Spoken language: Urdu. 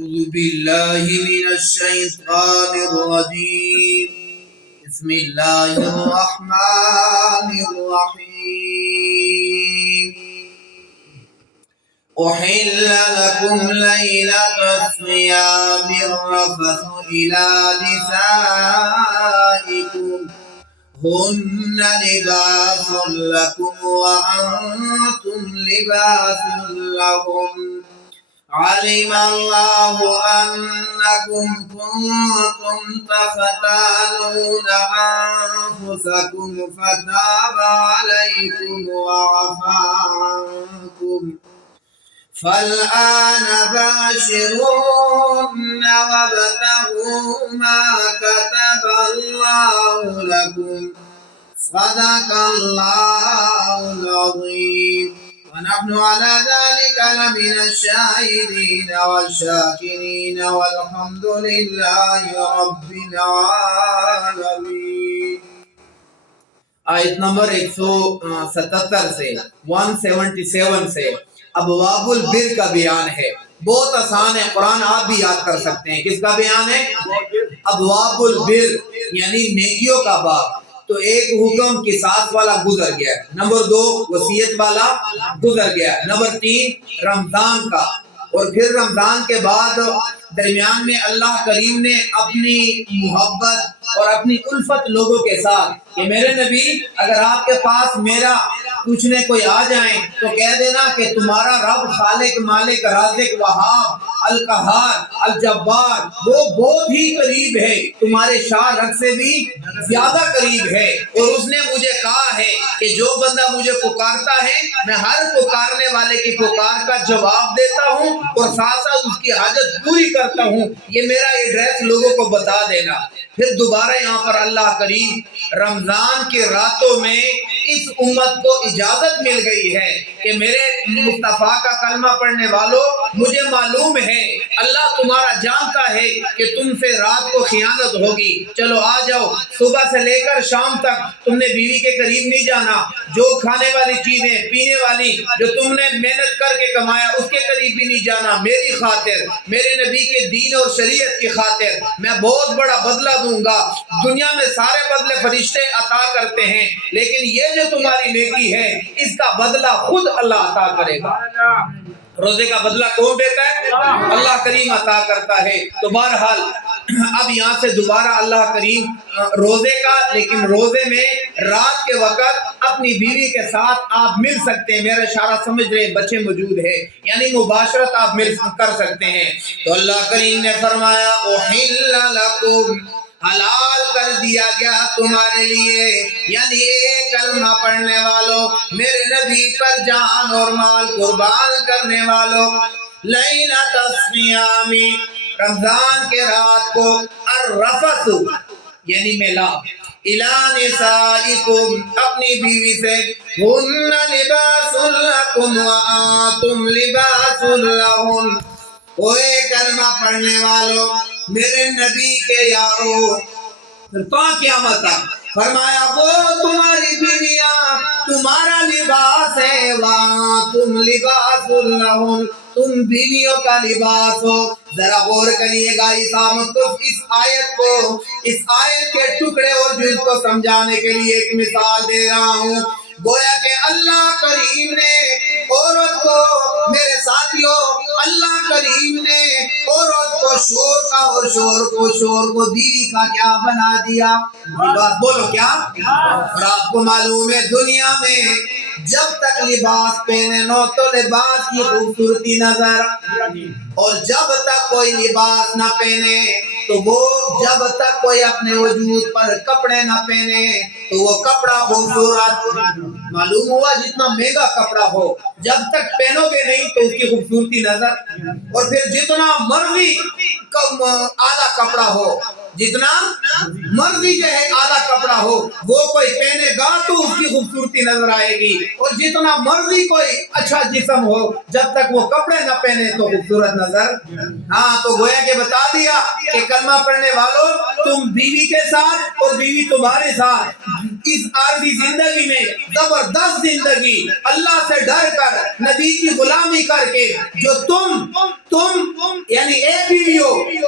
أعوذ بالله من الشيطان الرجيم. بسم الله الرحمن الرحيم. أحل لكم ليلة الصيام الرفث إلى نسائكم هن لباس لكم وأنتم لباس لهم علم الله أنكم كنتم تختانون أنفسكم فتاب عليكم وعفى عنكم فالآن باشروهن وابتغوا ما كتب الله لكم صدق الله العظيم ونحن على ذلك لمن الشاهدين والشاكرين والحمد لله رب العالمين. آیت نمبر 177 سے 177 سے ابواب البر کا بیان ہے. بہت آسان ہے، قرآن آپ بھی یاد کر سکتے ہیں. کس کا بیان ہے؟ ابواب البر یعنی نیکیوں کا باب. تو ایک حکم قصاص والا گزر گیا، نمبر 2 وصیت والا گزر گیا، نمبر 3 رمضان کا، اور پھر رمضان کے بعد درمیان میں اللہ کریم نے اپنی محبت اور اپنی الفت لوگوں کے ساتھ کہ میرے نبی اگر آپ کے پاس میرا پوچھنے کوئی آ جائیں تو کہہ دینا کہ تمہارا رب خالق مالک رازق وہاب القہار الجبار وہ بہت ہی قریب ہے، تمہارے شاہ رگ سے بھی زیادہ قریب ہے. اور اس نے مجھے کہا ہے کہ جو بندہ مجھے پکارتا ہے میں ہر پکارنے والے کی پکار کا جواب دیتا ہوں اور ساتھ ساتھ اس کی حاجت پوری کرتا ہوں. یہ میرا ایڈریس لوگوں کو بتا دینا. پھر دوبارہ یہاں پر اللہ کریم رمضان کے راتوں میں اس امت کو اجازت مل گئی ہے کہ میرے مصطفیٰ کا کلمہ پڑھنے والوں مجھے معلوم ہے اللہ تمہارا جانتا ہے کہ تم سے رات کو خیانت ہوگی، چلو آ جاؤ صبح سے لے کر شام تک تم نے بیوی کے قریب نہیں جانا، جو کھانے والی چیزیں پینے والی جو تم نے محنت کر کے کمایا اس کے قریب بھی نہیں جانا. میری خاطر میرے نبی کے دین اور شریعت کی خاطر میں بہت بڑا بدلہ دوں گا. دنیا میں سارے بدلے فرشتے عطا کرتے ہیں لیکن یہ جو تمہاری نیکی ہے اس کا بدلہ خود اللہ عطا کرے گا. روزے کا بدلہ کون دیتا ہے؟ اللہ کریم عطا کرتا ہے. تو بہرحال اب یہاں سے دوبارہ اللہ کریم روزے کا، لیکن روزے میں رات کے وقت اپنی بیوی کے ساتھ آپ مل سکتے ہیں. میرا اشارہ سمجھ رہے ہیں، بچے موجود ہے یعنی مباشرت آپ مل کر سکتے ہیں. تو اللہ کریم نے فرمایا احل لکم حلال کر دیا گیا تمہارے لیے، یعنی ایک کلمہ پڑھنے والوں میرے نبی پر جان اور مال قربان کرنے والوں، لیلۃ الصیام رمضان کے رات کو، الرفث یعنی میلاب، الی نسائکم اپنی بیوی سے، ہن لباس لکم وانتم لباس لہن. اوے کلمہ پڑھنے والوں میرے نبی کے یارو، تا قیامت تک فرمایا وہ تمہاری بیویاں تمہارا لباس ہے، وانتم لباس لہن تم بیویوں کا لباس ہو. ذرا غور کریے گا اس آیت کے ٹکڑے اور جز کو سمجھانے کے لیے ایک مثال دے رہا ہوں. گویا کہ اللہ کریم نے عورت کو، میرے ساتھیوں اللہ کریم نے عورت کو شور کا اور شور کو بیوی کا کیا بنا دیا؟ لباس. بولو کیا؟ اور آپ کو معلوم ہے دنیا میں جب تک لباس پہنے نو تو لباس کی خوبصورتی نظر، اور جب تک کوئی لباس نہ پہنے تو وہ، جب تک کوئی اپنے وجود پر کپڑے نہ پہنے تو وہ کپڑا خوبصورت معلوم ہوا. جتنا مہنگا کپڑا ہو جب تک پہنو گے نہیں تو اس کی خوبصورتی نظر، اور پھر جتنا مرضی اعلیٰ کپڑا ہو، جتنا مرضی جو ہے اعلیٰ کپڑا ہو وہ کوئی پہنے گا تو اس کی خوبصورتی نظر آئے گی، اور جتنا مرضی کوئی اچھا جسم ہو جب تک وہ کپڑے نہ پہنے تو خوبصورت نظر. ہاں تو گویا کہ بتا دیا کہ کلمہ پڑھنے والوں تم بیوی کے ساتھ اور بیوی تمہارے ساتھ اس عارضی زندگی میں زبردست زندگی اللہ سے ڈر کر نبی کی غلامی کر کے جو تم یعنی ایک بیوی ہو